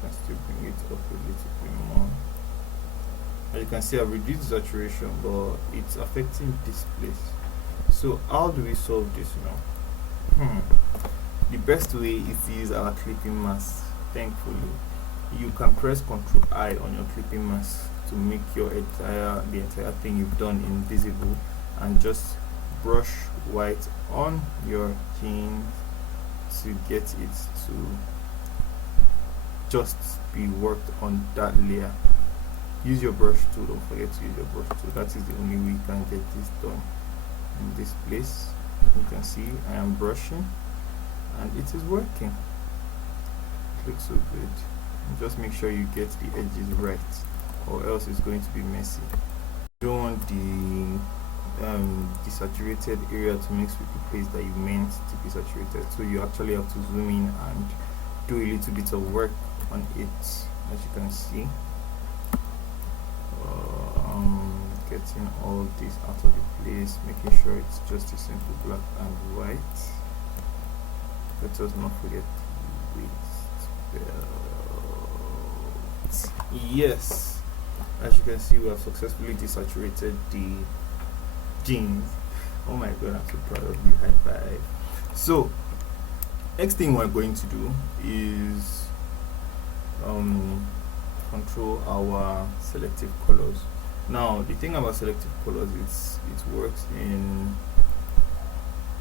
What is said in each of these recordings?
can still bring it up a little bit more. As you can see, I've reduced the saturation, but it's affecting this place. So how do we solve this now? The best way is to use our clipping mask. Thankfully, you can press Ctrl I on your clipping mask to make the entire thing you've done invisible, and just brush white on your jeans to get it to just be worked on that layer. Use your brush tool, don't forget to use your brush tool. That is the only way you can get this done in this place. You can see I am brushing and it is working. It looks so good. And just make sure you get the edges right, or else it's going to be messy. You don't want the saturated area to mix with the place that you meant to be saturated, so you actually have to zoom in and do a little bit of work on it. As you can see, getting all this out of the place, making sure it's just a simple black and white. Let us not forget waist belt. Yes, as you can see, we have successfully desaturated the jeans. Oh my god, I'm so proud of you. High five. So next thing we're going to do is control our selective colors. Now the thing about selective colors is it works in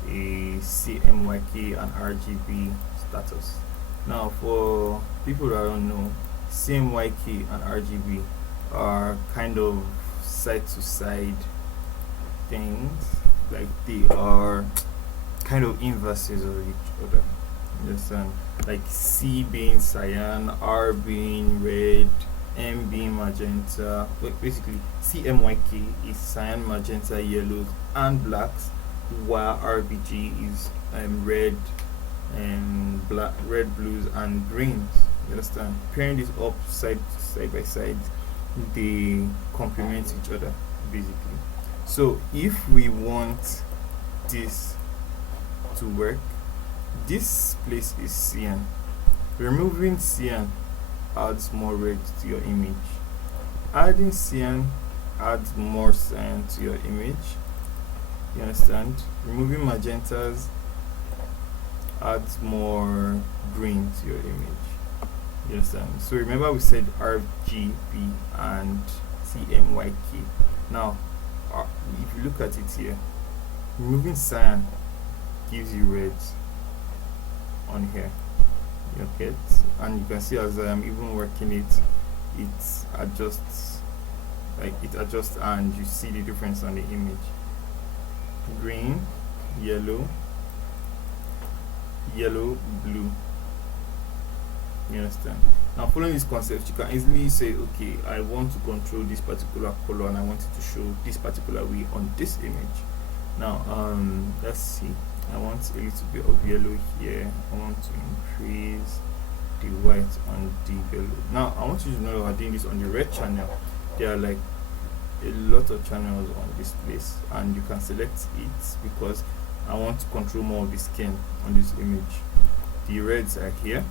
a CMYK and RGB status. Now for people that don't know, CMYK and RGB are kind of side to side things, like they are kind of inverses of each other. You understand? Like C being cyan, R being red, M being magenta. But basically CMYK is cyan, magenta, yellows and blacks, while RBG is red and black, red, blues and greens. You understand? Pairing this up side by side, they complement each other basically. So if we want this to work, this place is cyan. Removing cyan adds more red to your image. Adding cyan adds more cyan to your image. You understand? Removing magentas adds more green to your image. You understand? So remember we said RGB and CMYK. Now if you look at it here, removing cyan gives you red on here. Okay, and you can see as I am even working it, it adjusts, and you see the difference on the image. Green, yellow, blue. You understand? Now following this concept, you can easily say, okay, I want to control this particular color and I want it to show this particular way on this image. Now let's see, I want a little bit of yellow here. I want to increase the white on the yellow. Now I want you to know I'm doing this on the red channel. There are like a lot of channels on this place, and you can select it because I want to control more of the skin on this image. The reds are here,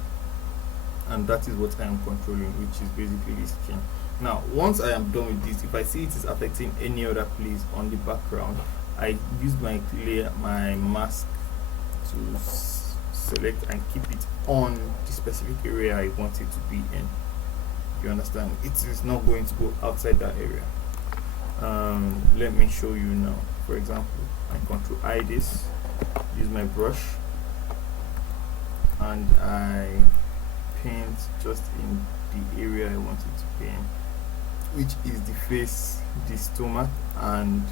and that is what I am controlling, which is basically the skin. Now once I am done with this, if I see it is affecting any other place on the background, I use my mask to select and keep it on the specific area I want it to be in. You understand? It is not going to go outside that area. Let me show you now. For example, I control I this, use my brush, and I paint just in the area I want it to paint, which is the face, the stomach, and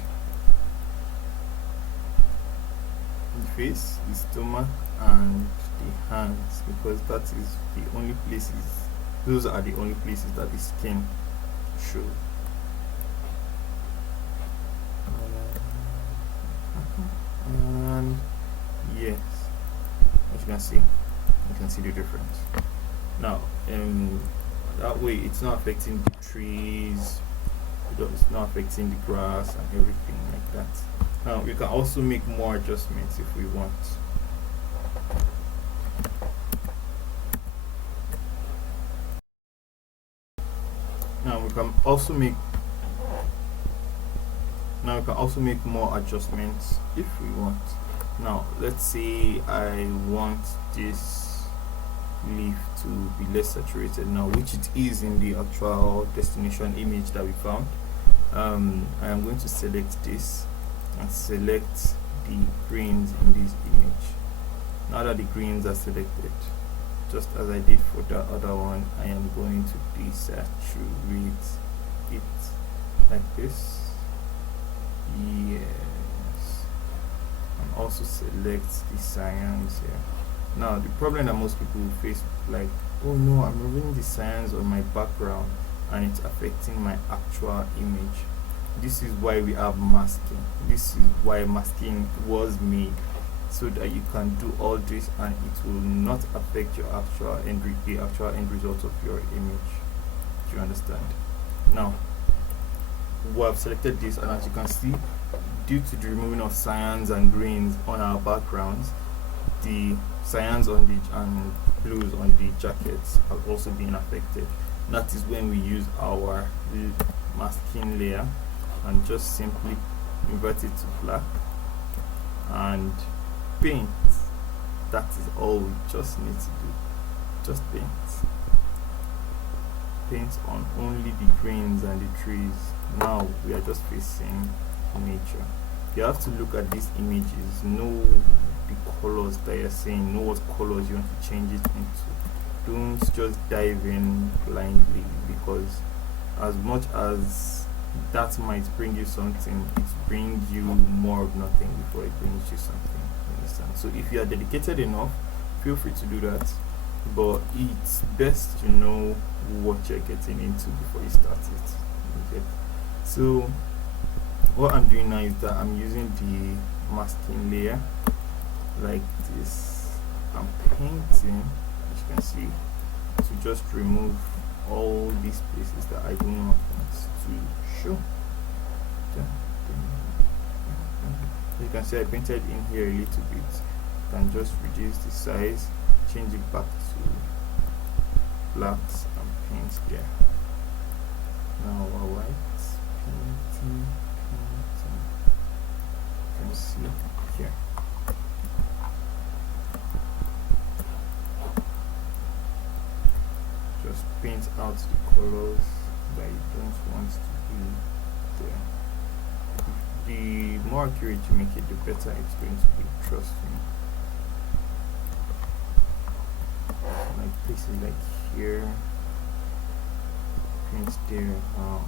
the face, the stomach, and the hands, because that is the only places, those are the only places that the skin shows. And yes, as you can see the difference. Now that way it's not affecting the trees, it's not affecting the grass and everything like that. Now we can also make more adjustments if we want. Now we can also make more adjustments if we want. Now let's say I want this leaf to be less saturated now, which it is in the actual destination image that we found. I am going to select this and select the greens in this image. Now that the greens are selected, just as I did for the other one, I am going to desaturate it like this. Yes, and also select the cyans here. Now the problem that most people face, like, oh no, I'm removing the cyans on my background and it's affecting my actual image. This is why we have masking. This is why masking was made, so that you can do all this and it will not affect your actual end result of your image. Do you understand? Now we have selected this, and as you can see, due to the removing of cyans and greens on our backgrounds, the cyans on the and blues on the jackets have also been affected. That is when we use our masking layer and just simply invert it to black and paint. That is all we just need to do. Just paint on only the greens and the trees. Now we are just facing nature. You have to look at these images, know the colors that you're seeing, know what colors you want to change it into. Don't just dive in blindly, because as much as that might bring you something, it brings you more of nothing before it brings you something. You understand? So if you are dedicated enough, feel free to do that, but it's best to know what you're getting into before you start it. Okay, so what I'm doing now is that I'm using the masking layer like this. I'm painting, as you can see, to just remove all these places that I do not want to show. You can see I painted in here a little bit. You can just reduce the size, change it back to blacks, and paint there. Now our whites, painting. You can see here. Just paint out the colors that you don't want to be there. The more accurate you make it, the better it's going to be, trust me. Like places like here, paint there out,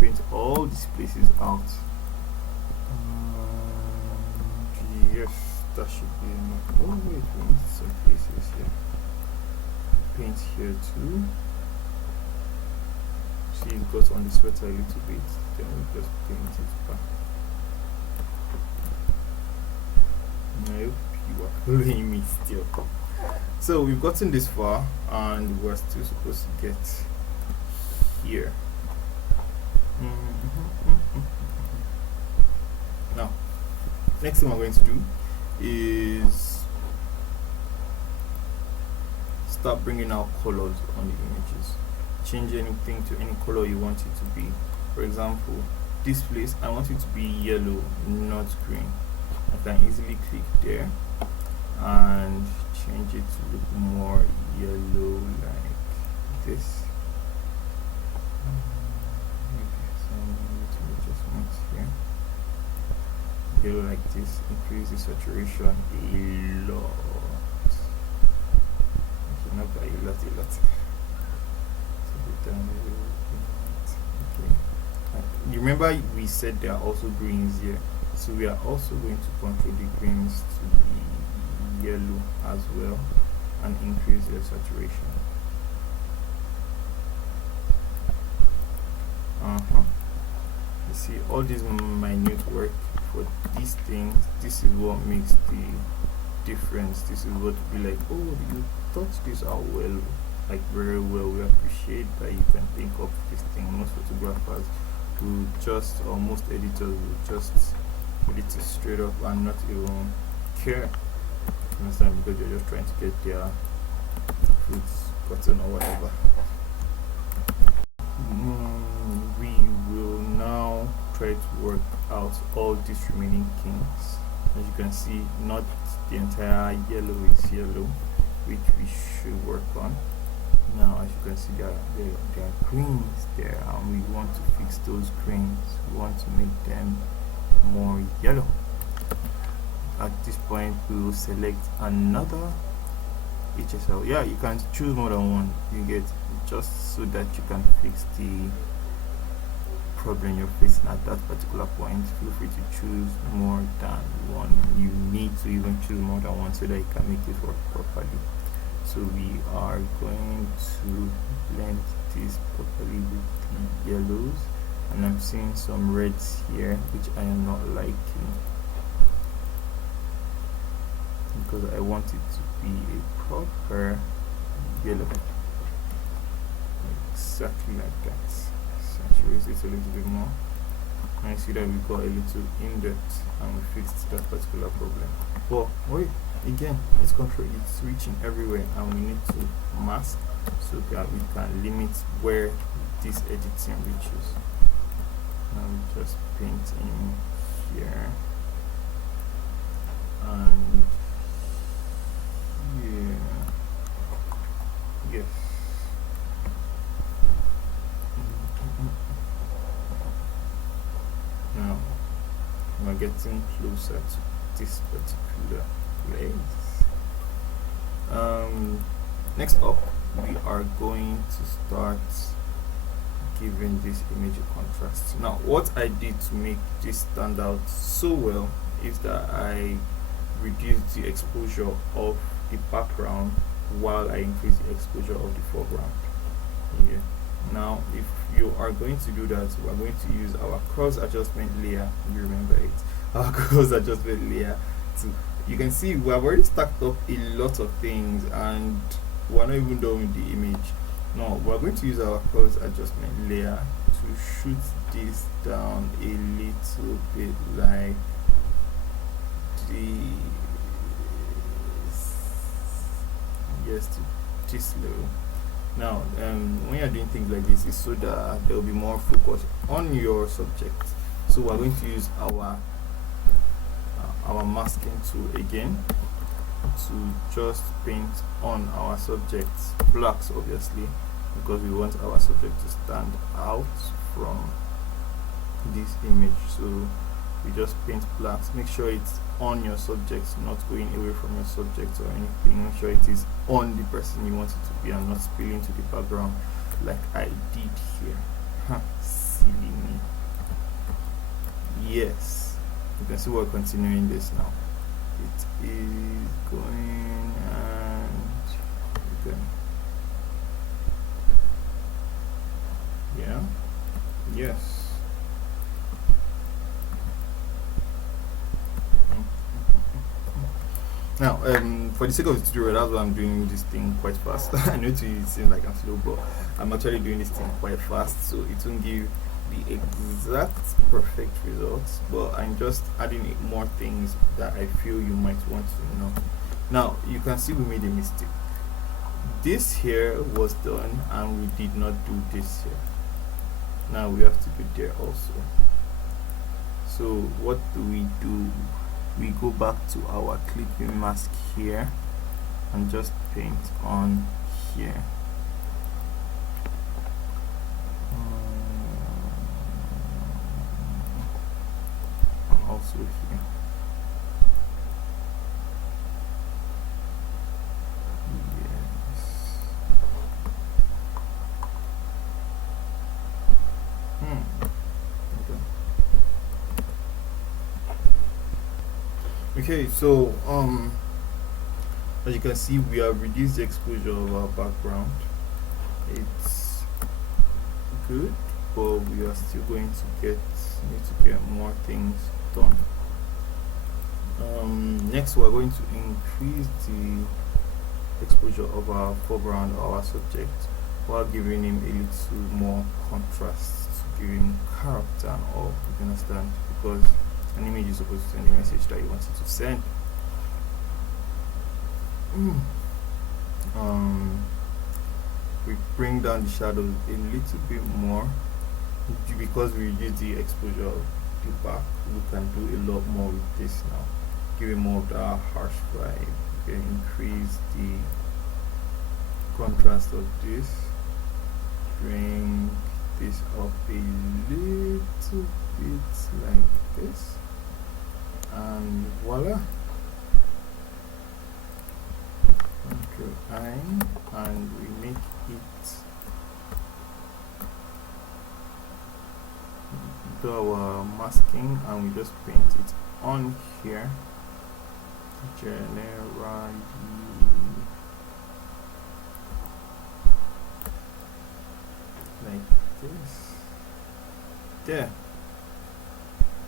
paint all these places out. Yes, that should be enough. Oh wait, we need some places here. Paint here too. See, it got on the sweater a little bit, then we just paint it back. I hope you are following me still. So we've gotten this far and we're still supposed to get here. Now, next thing we're going to do is start bringing out colors on the images. Change anything to any color you want it to be. For example, this place, I want it to be yellow, not green. I can easily click there and change it to look more yellow like this. Maybe some little adjustments here. Yellow like this, increase the saturation a lot. Okay, not by a lot. Down a little bit. Okay. You remember we said there are also greens here, so we are also going to control the greens to be yellow as well and increase their saturation. You see all this minute work for these things. This is what makes the difference. This is what be like, oh, you thought this out well, like very well. We appreciate that you can think of this thing. Most photographers will just, or most editors will just edit it straight up and not even care. You understand? Because they're just trying to get their fruits gotten or whatever. to work out all these remaining kings. As you can see, not the entire yellow is yellow, which we should work on. Now, as you can see, there are greens there, and we want to fix those greens. We want to make them more yellow. At this point, we will select another HSL. Yeah, you can choose more than one, you get, just so that you can fix the problem you're facing at that particular point. Feel free to choose more than one. You need to even choose more than one so that you can make it work properly. So we are going to blend this properly with the yellows, and I'm seeing some reds here which I am not liking, because I want it to be a proper yellow, exactly like that. Saturate it a little bit more, and I see that we got a little in-depth and we fixed that particular problem. But wait, again, it's reaching everywhere, and we need to mask so that we can limit where this editing reaches. Now we just paint in here and here. Yes. Now we're getting closer to this particular place. Next up, we are going to start giving this image a contrast. Now, what I did to make this stand out so well is that I reduced the exposure of the background while I increase the exposure of the foreground. Yeah. Now, if you are going to do that, we are going to use our cross adjustment layer. You remember it, our cross adjustment layer. To, you can see we have already stacked up a lot of things, and we're not even done with the image. Now we're going to use our cross adjustment layer to shoot this down a little bit like this. Yes, to this level. Now, when you're doing things like this, it's so that there will be more focus on your subject. So we're going to use our masking tool again to just paint on our subjects blacks, obviously, because we want our subject to stand out from this image. So we just paint blacks. Make sure it's on your subject, not going away from your subject or anything. Make sure it is on the person you want it to be and not spilling to the background like I did here. Silly me. Yes, you can see we're continuing this now. It is going, and okay. Yeah. Yes. Now, for the sake of the tutorial, that's why I'm doing this thing quite fast. I know to you it seems like I'm slow, but I'm actually doing this thing quite fast, so it won't give the exact perfect results, but I'm just adding more things that I feel you might want to know. Now, you can see we made a mistake. This here was done, and we did not do this here. Now we have to do there also. So what do? We go back to our clipping mask here and just paint on here. Also here. Yes. Okay, so as you can see, we have reduced the exposure of our background. It's good, but we are still going to need to get more things done. Next, we are going to increase the exposure of our foreground or our subject while giving him a little more contrast to give him character and all. You can understand, because an image is supposed to send a message that you want it to send. We bring down the shadows a little bit more because we reduce the exposure the back, we can do a lot more with this now. Give it more of that harsh vibe. You can increase the contrast of this, bring this up a little bit like this, and voila. Control I, and we make it do our masking, and we just paint it on here generally. Like this. There.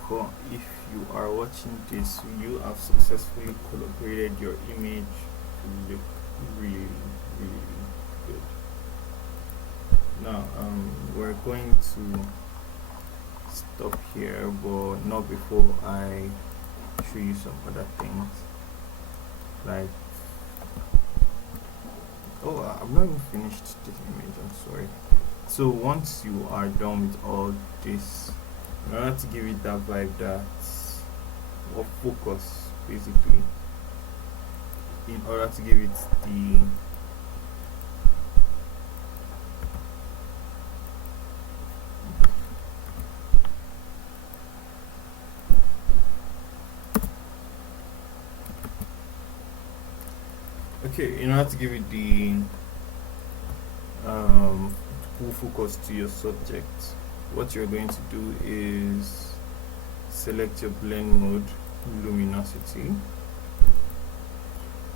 Cool. If you are watching this, you have successfully collaborated your image to look really, really good. Now, we're going to stop here, but not before I show you some other things. Like, oh, I've not even finished this image, I'm sorry. So once you are done with all this, in order to give it that vibe, that or focus basically, in order to give it the in order to give it the full focus to your subject, what you're going to do is select your blend mode, luminosity,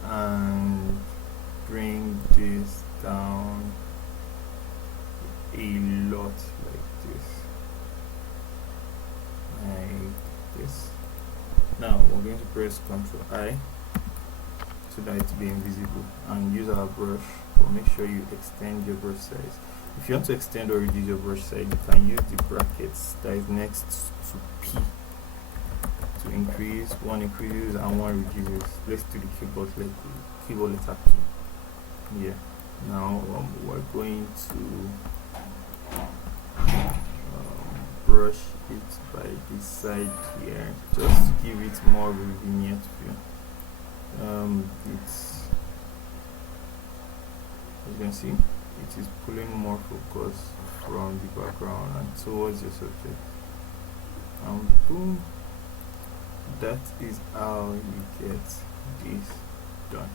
and bring this down a lot like this. Now we're going to press Ctrl I so that it be invisible, and use our brush, but make sure you extend your brush size. If you want to extend or reduce your brush size, you can use the brackets that is next to P to increase. One increases and one reduces. Let's do the keyboard letter P. Yeah. Now we're going to brush it by this side here, just to give it more of a vignette feel. It's, as you can see, it is pulling more focus from the background and towards your subject, and boom, that is how you get this done.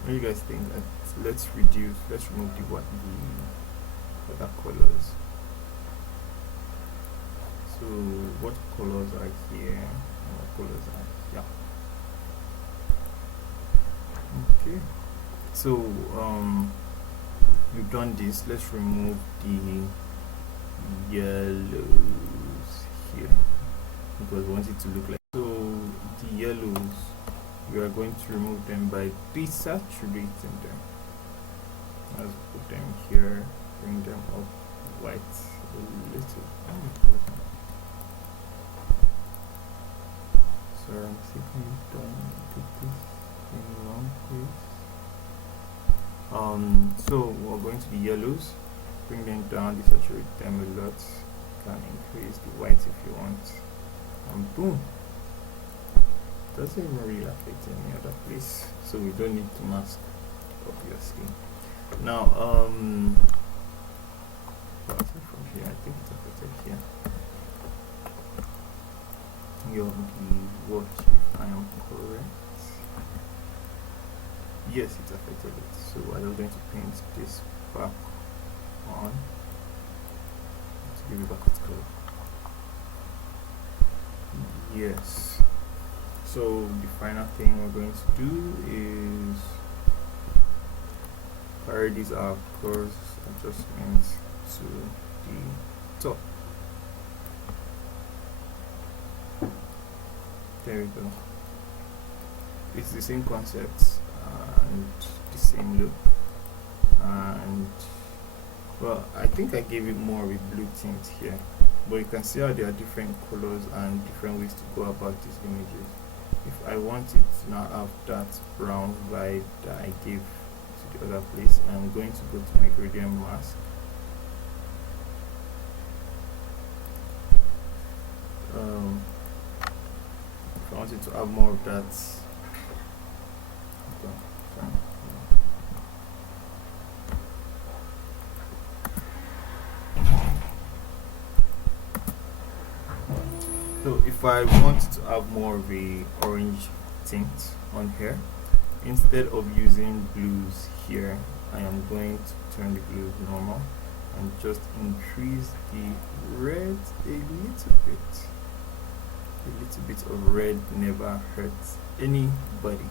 What do you guys think? Let's remove the other colors. So what colors are here and what colors are here? Okay, so we've done this. Let's remove the yellows here because we want it to look like, so the yellows, we are going to remove them by desaturating them. Let's put them here, bring them up white a little. Sorry, I'm thinking don't put this in the wrong place. So we're going to the yellows, bring them down, desaturate them a lot. You can increase the white if you want, and boom. Doesn't even really affect any other place, so we don't need to mask, obviously. Now from here, I think it's affected here. You'll watch if I am correct. Yes, it affected it, so I was going to paint this back on to give it back its color. Yes. So the final thing we're going to do is carry these course adjustments to the top. There we go. It's the same concept and the same look, and well, I think I gave it more with blue tint here. But you can see how there are different colors and different ways to go about these images. If I want it to now have that brown vibe that I gave to the other place, I'm going to go to my gradient mask. If I wanted to have more of that, okay, fine. So if I want to have more of a orange tint on here, instead of using blues here, I am going to turn the blues normal and just increase the red a little bit. A little bit of red never hurts anybody.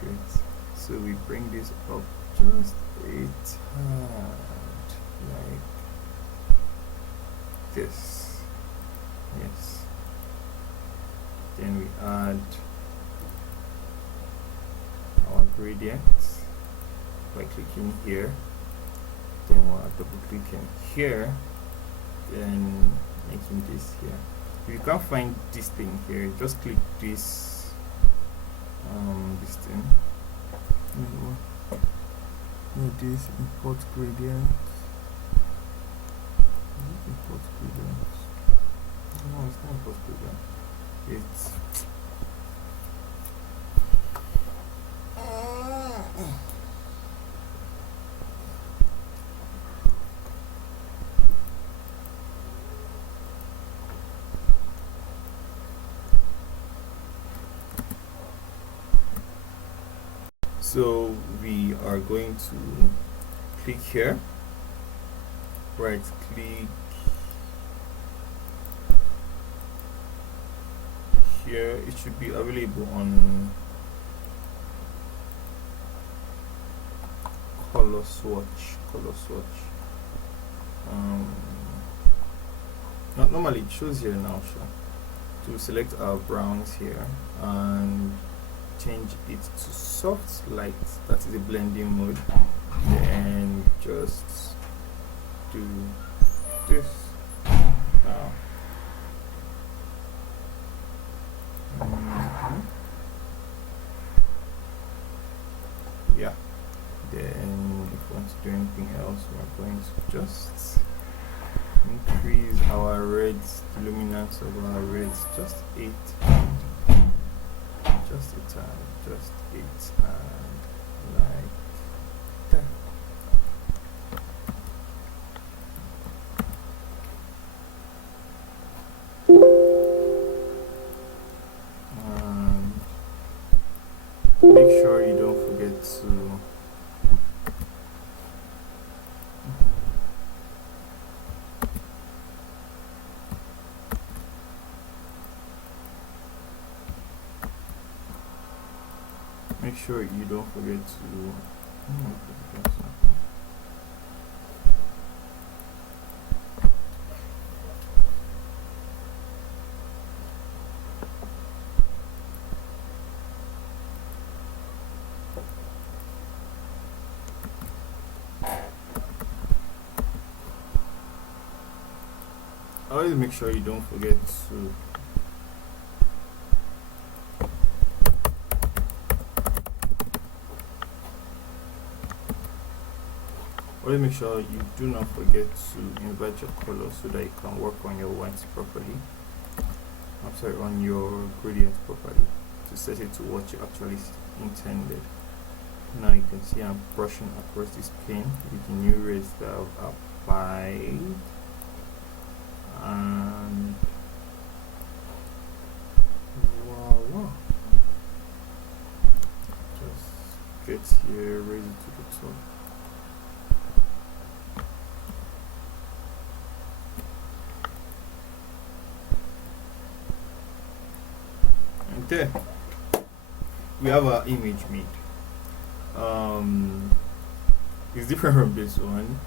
Great. So we bring this up just a tad, like this. Yes. Then we add our gradients by clicking here. Then we'll double clicking here. Then making this here. If you can't find this thing here, just click this this thing. This import gradients. Import gradients. No, it's not import gradient. It's so we are going to click here, right click here. It should be available on color swatch. Normally it shows here now. To select our browns here and change it to soft light, that is a blending mode, then just do this now. Yeah, then if we want to do anything else, we're going to just increase our reds, the luminance of our reds, just 8, just a tad, just 8, and like that. And make sure you don't forget to always make sure you don't forget to always make sure you do not forget to invert your color so that you can work on your whites properly. I'm sorry, on your gradients properly, to set it to what you actually intended. Now you can see I'm brushing across this pane with the new reds that I've applied, and voila, just get here, raise it to the top. And there we have our image made. It's different from this one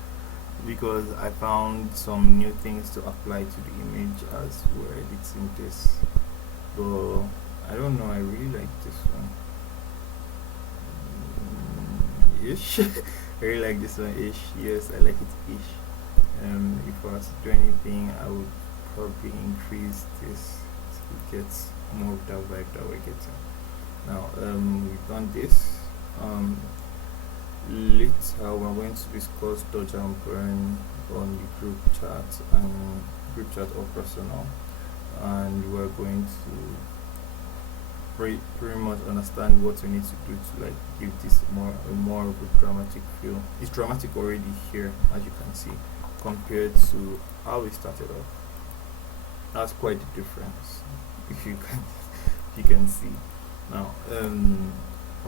because I found some new things to apply to the image as we're editing this, but I don't know, I really like this one. Ish. I really like this one ish. Yes, I like it ish. If I was to do anything, I would probably increase this to get more of that vibe that we're getting. Now, we've done this. Later, we're going to discuss Dodge and Burn on the group chat and group chat or personal, and we're going to pretty much understand what we need to do to like give this more of a dramatic feel. It's dramatic already here, as you can see, compared to how we started off. That's quite the difference, if you can if you can see. Now, I'm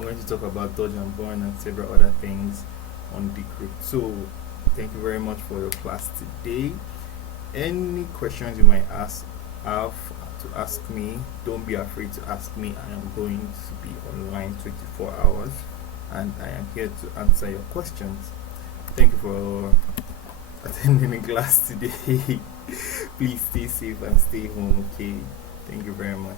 going to talk about Dodge and Burn and several other things on the group. So, thank you very much for your class today. Any questions you might have to ask me, don't be afraid to ask me. I am going to be online 24 hours and I am here to answer your questions. Thank you for attending the class today. Please stay safe and stay home, okay? Thank you very much.